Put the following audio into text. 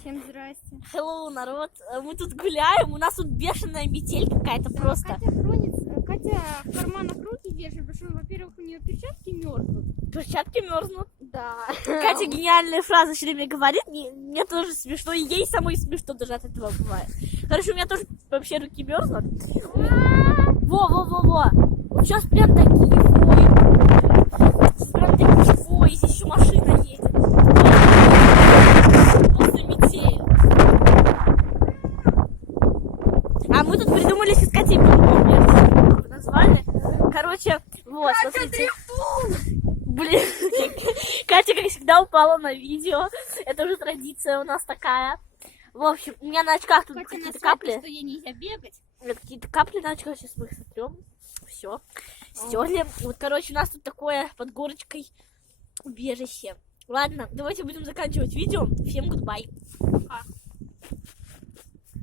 Всем здрасте. Hello, народ. Мы тут гуляем, у нас тут бешеная метель какая-то просто. Катя в карманах руки держит, потому что, во-первых, у нее перчатки мерзнут. Перчатки мерзнут. Да. Катя гениальные фразы все время говорит, мне тоже смешно, и ей самой смешно даже от этого бывает. Короче, у меня тоже вообще руки мерзнут. Во. Вот сейчас прям такие вой. Сейчас прям такие вой, здесь еще машина едет. Просто метель. А мы тут придумали с Катей бомбу, назвали. Короче, вот, смотрите. Блин, Катя, как всегда, упала на видео. Это уже традиция у нас такая. В общем, у меня на очках тут какие-то капли. Что ей нельзя бегать. Какие-то капли на очках, сейчас мы их сотрем. Все, стерли. Вот, короче, у нас тут такое под горочкой убежище. Ладно, давайте будем заканчивать видео. Всем гудбай. Пока.